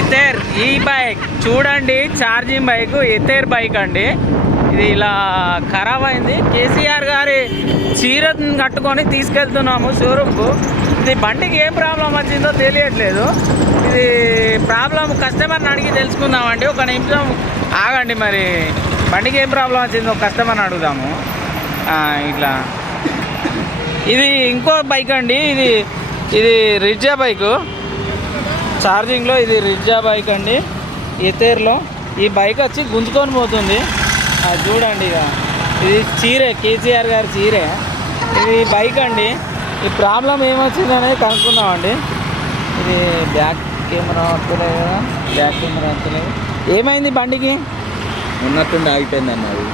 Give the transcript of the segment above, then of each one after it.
ఎథేర్ ఈ బైక్ చూడండి, charging bike, ఎథేర్ bike అండి. ఇది ఇలా ఖరాబ్ అయింది. కేసీఆర్ గారి చీరను కట్టుకొని తీసుకెళ్తున్నాము షోరూమ్కు. ఇది బండికి ఏం ప్రాబ్లం వచ్చిందో తెలియట్లేదు. ఇది ప్రాబ్లం కస్టమర్ని అడిగి తెలుసుకుందామండి. ఒక నిమిషం ఆగండి, మరి బండికి ఏం ప్రాబ్లం వచ్చిందో కస్టమర్ని అడుగుదాము. ఇట్లా ఇది ఇంకో బైక్ అండి. ఇది రిజ్జా బైకు, ఛార్జింగ్లో. ఇది రిజ్జా బైక్ అండి, ఎథేర్లో. ఈ బైక్ వచ్చి గుంజుకొని పోతుంది. అది చూడండి, ఇక ఇది చీరే, కేసీఆర్ గారి చీరే. ఇది బైక్ అండి. ఈ ప్రాబ్లం ఏమొచ్చింది అనేది కనుక్కుందామండి. ఇది బ్యాక్ కెమెరా వస్తలేదు కదా, బ్యాక్ కెమెరా వస్తలేదు. ఏమైంది బండికి? ఉన్నట్టుండి ఆగిపోయింది అన్నది.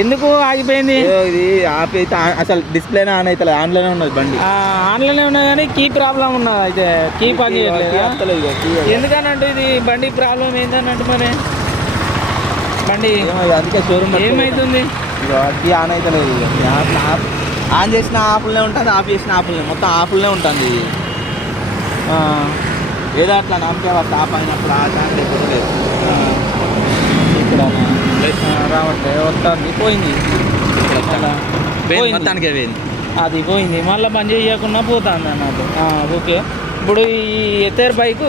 ఎందుకు ఆగిపోయింది? ఇది ఆపి అయితే అసలు డిస్ప్లేనే ఆన్ అవుతుంది. ఆన్లోనే ఉన్నది బండి. ఆన్లోనే ఉన్నది కానీ కీ ప్రాబ్లం ఉన్నది. అయితే కీ పని చేయట్లేదు. ఎందుకనంటే ఇది బండి ప్రాబ్లం ఏంటన్నట్టు మరి బండి అందుకే షోరూమ్ ఏమవుతుంది? కీ ఆన్ అవుతలేదు. ఆన్ చేసిన ఆపులనే ఉంటుంది, ఆఫ్ చేసిన ఆపులనే, మొత్తం ఆపులనే ఉంటుంది. ఇది ఏదో అట్లా నమ్మకే ఆఫ్ అయినప్పుడు ఆ ఛాన్స్ లేకపోతే ఇక్కడ రావట్లేదు, వస్తుంది, పోయింది. మొత్తానికి పోయింది, అది పోయింది. మళ్ళీ బంద్ చేయకుండా పోతుంది అన్నట్టు. ఓకే, ఇప్పుడు ఈ ఎథేర్ బైక్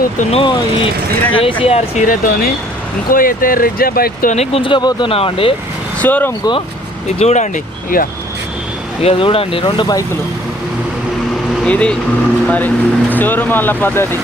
ఈ కేసీఆర్ చీరతోని ఇంకో ఎథేర్ రిజ్జా బైక్తోని గుంజుకపోతున్నామండి షోరూమ్కు. ఇది చూడండి, ఇక చూడండి 2 బైకులు. ఇది మరి షోరూమ్ వాళ్ళ పద్ధతి.